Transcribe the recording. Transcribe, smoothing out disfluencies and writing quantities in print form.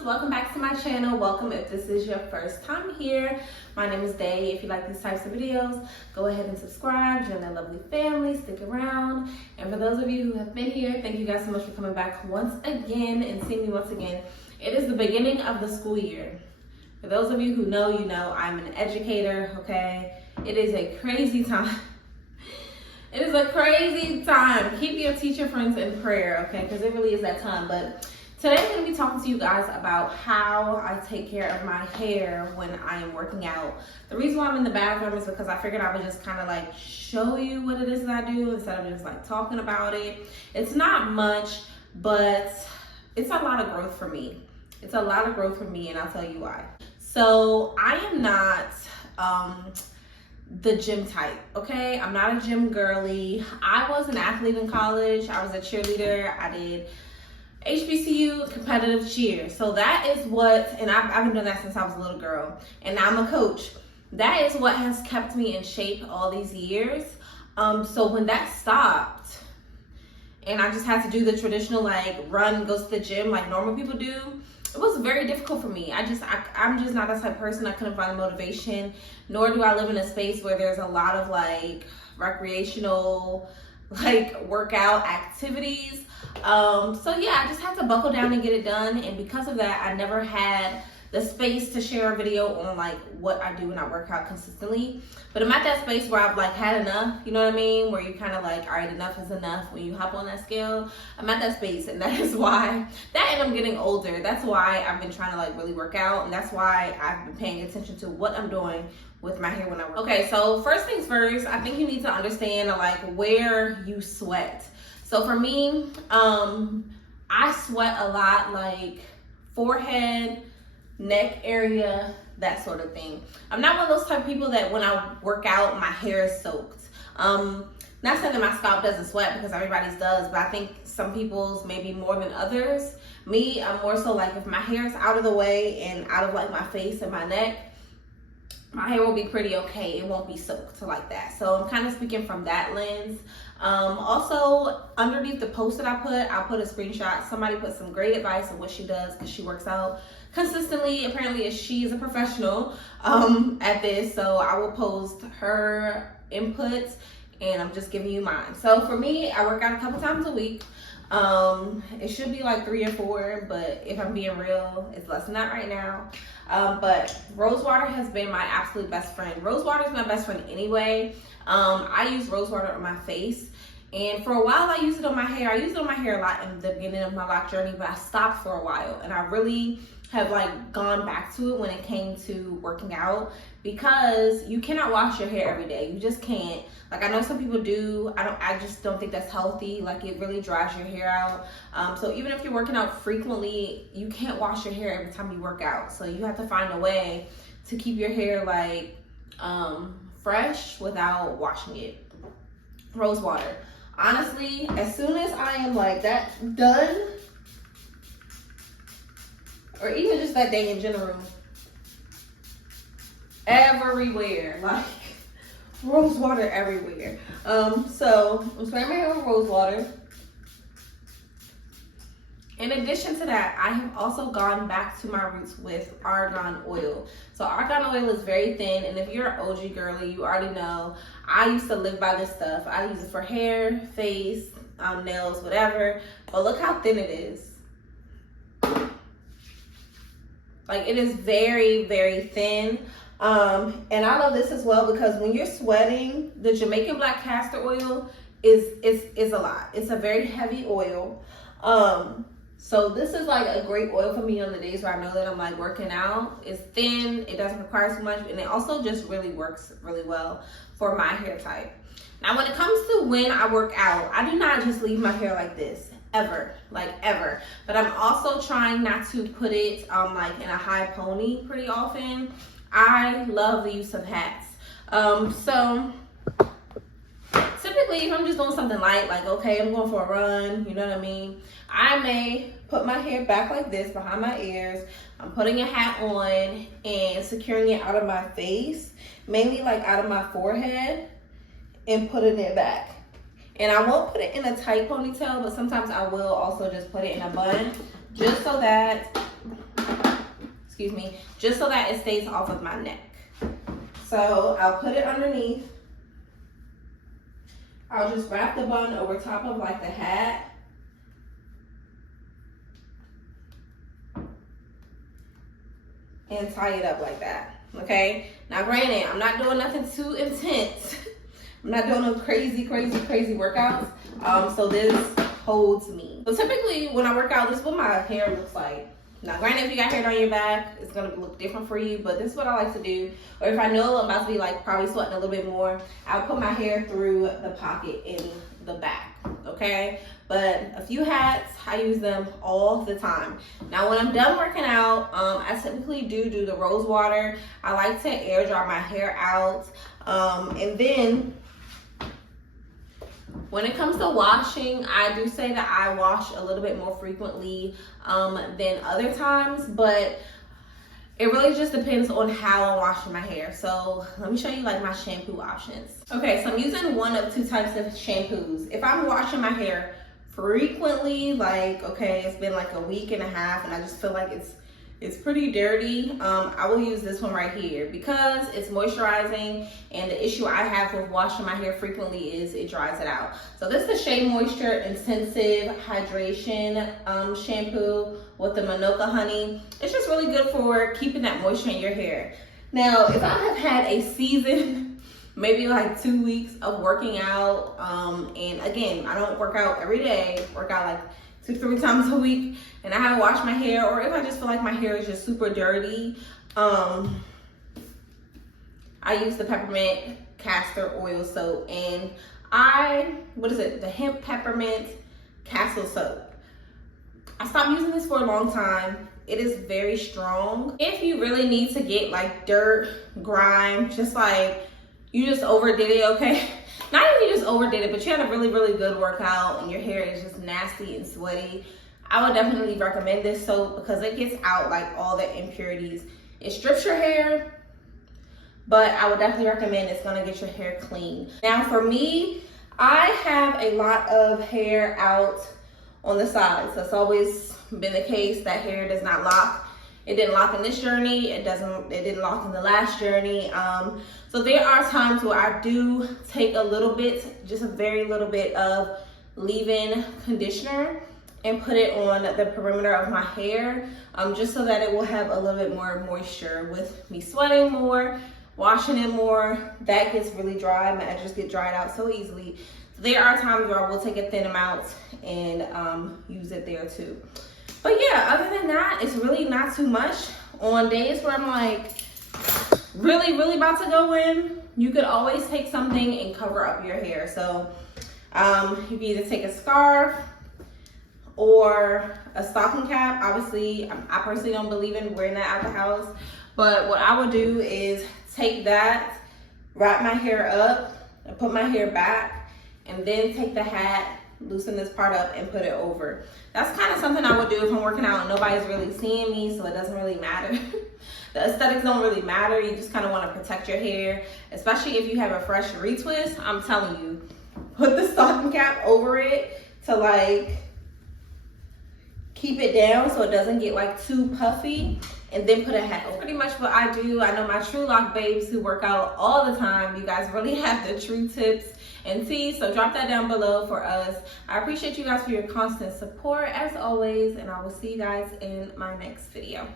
loves, welcome back to my channel. Welcome if this is your first time here. My name is Day. If you like these types of videos, go ahead and subscribe, join that lovely family, stick around. And for those of you who have been here, thank you guys so much for coming back once again and seeing me once again. It is the beginning of the school year. For those of you who know, you know I'm an educator, okay? It is a crazy time. It is a crazy time. Keep your teacher friends in prayer, okay? Because it really is that time. But today I'm going to be talking to you guys about how I take care of my hair when I am working out. The reason why I'm in the bathroom is because I figured I would just kind of like show you what it is that I do instead of just like talking about it. It's not much, but it's a lot of growth for me. It's a lot of growth for me, and I'll tell you why. So I am not the gym type, okay? I'm not a gym girly. I was an athlete in college. I was a cheerleader. I did HBCU competitive cheer. So that is what, and I've been doing that since I was a little girl. And now I'm a coach. That is what has kept me in shape all these years. So when that stopped, and I just had to do the traditional like run, go to the gym like normal people do, it was very difficult for me. I'm just not that type of person. I couldn't find the motivation, nor do I live in a space where there's a lot of like recreational like workout activities. So yeah, I just had to buckle down and get it done. And because of that, I never had the space to share a video on like what I do when I work out consistently. But I'm at that space where I've like had enough, you know what I mean? Where you kind of like, all right, enough is enough when you hop on that scale. I'm at that space, and that is why, and I'm getting older. That's why I've been trying to like really work out, and that's why I've been paying attention to what I'm doing with my hair when I work. Okay, so first things first, I think you need to understand like where you sweat. So for me, I sweat a lot, like forehead, neck area, that sort of thing. I'm not one of those type of people that when I work out, my hair is soaked. Not saying that my scalp doesn't sweat, because everybody's does, but I think some people's maybe more than others. Me, I'm more so like if my hair is out of the way and out of like my face and my neck, my hair will be pretty okay. It won't be soaked like that. So I'm kind of speaking from that lens. Also, underneath the post that I put a screenshot. Somebody put some great advice on what she does because she works out consistently. Apparently, she is a professional at this. So I will post her inputs, and I'm just giving you mine. So for me, I work out a couple times a week. It should be like 3 or 4, but if I'm being real, it's less than that right now. But rose water has been my absolute best friend. Rose water is my best friend anyway. I use rose water on my face, and for a while I used it on my hair. I used it on my hair a lot in the beginning of my lock journey, but I stopped for a while, and I really have like gone back to it when it came to working out, because you cannot wash your hair every day. You just can't. Like I know some people do. I just don't think that's healthy. Like it really dries your hair out. So even if you're working out frequently, you can't wash your hair every time you work out. So you have to find a way to keep your hair like fresh without washing it. Rose water. Honestly, as soon as I am like that done, or even just that day in general, everywhere, like rose water everywhere. So I'm spraying my hair with rose water. In addition to that, I have also gone back to my roots with argan oil. So argan oil is very thin, and if you're an OG girly, you already know I used to live by this stuff. I use it for hair, face, nails, whatever. But look how thin it is. Like it is very, very thin. And I love this as well because when you're sweating, the Jamaican black castor oil is a lot. It's a very heavy oil. So this is like a great oil for me on the days where I know that I'm like working out. It's thin, it doesn't require so much, and it also just really works really well for my hair type. Now when it comes to when I work out, I do not just leave my hair like this. Ever, like ever. But I'm also trying not to put it like in a high pony pretty often. I love the use of hats. So typically if I'm just doing something light, like okay, I'm going for a run, you know what I mean, I may put my hair back like this behind my ears. I'm putting a hat on and securing it out of my face, mainly like out of my forehead, and putting it back. And I won't put it in a tight ponytail, but sometimes I will also just put it in a bun, just so that excuse me, just so that it stays off of my neck. So I'll put it underneath. I'll just wrap the bun over top of like the hat. And tie it up like that, okay? Now granted, I'm not doing nothing too intense. I'm not doing no crazy workouts. So this holds me. So typically when I work out, this is what my hair looks like. Now granted, if you got hair on your back, it's gonna look different for you, but this is what I like to do. Or if I know I'm about to be like probably sweating a little bit more, I'll put my hair through the pocket in the back, okay? But a few hats, I use them all the time. Now when I'm done working out, I typically do the rose water. I like to air dry my hair out. And then when it comes to washing, I do say that I wash a little bit more frequently than other times, but it really just depends on how I'm washing my hair. So let me show you like my shampoo options. Okay, so I'm using one of two types of shampoos. If I'm washing my hair frequently, like, okay, it's been like a week and a half and I just feel like it's pretty dirty, I will use this one right here because it's moisturizing, and the issue I have with washing my hair frequently is it dries it out. So this is the Shea Moisture Intensive Hydration shampoo with the Manuka honey. It's just really good for keeping that moisture in your hair. Now, if I have had a season, maybe like 2 weeks of working out, and again, I don't work out every day, work out like 2 to 3 times a week, and I haven't washed my hair, or if I just feel like my hair is just super dirty, I use the peppermint castor oil soap, and the hemp peppermint castle soap. I stopped using this for a long time. It is very strong. If you really need to get like dirt, grime, just like you just overdid it, okay? Not even you just overdid it, but you had a really good workout and your hair is just nasty and sweaty, I would definitely recommend this soap because it gets out like all the impurities. It strips your hair, but I would definitely recommend it's gonna get your hair clean. Now for me, I have a lot of hair out on the sides. That's always been the case. That hair does not lock. It didn't lock in this journey. It didn't lock in the last journey. So there are times where I do take a little bit, just a very little bit of leave-in conditioner and put it on the perimeter of my hair, just so that it will have a little bit more moisture. With me sweating more, washing it more, that gets really dry. My edges get dried out so easily. So there are times where I will take a thin amount and use it there too. But yeah, other than that, it's really not too much. On days where I'm like really about to go in, you could always take something and cover up your hair. So you can either take a scarf or a stocking cap. Obviously, I personally don't believe in wearing that out the house, but what I would do is take that, wrap my hair up, and put my hair back, and then take the hat, loosen this part up, and put it over. That's kind of something I would do if I'm working out and nobody's really seeing me, so it doesn't really matter. The aesthetics don't really matter. You just kind of want to protect your hair, especially if you have a fresh retwist. I'm telling you, put the stocking cap over it to like keep it down so it doesn't get like too puffy, and then put a hat over. Pretty much what I do. I know my True Lock babes who work out all the time, you guys really have the true tips and tea, so drop that down below for us. I appreciate you guys for your constant support as always, and I will see you guys in my next video.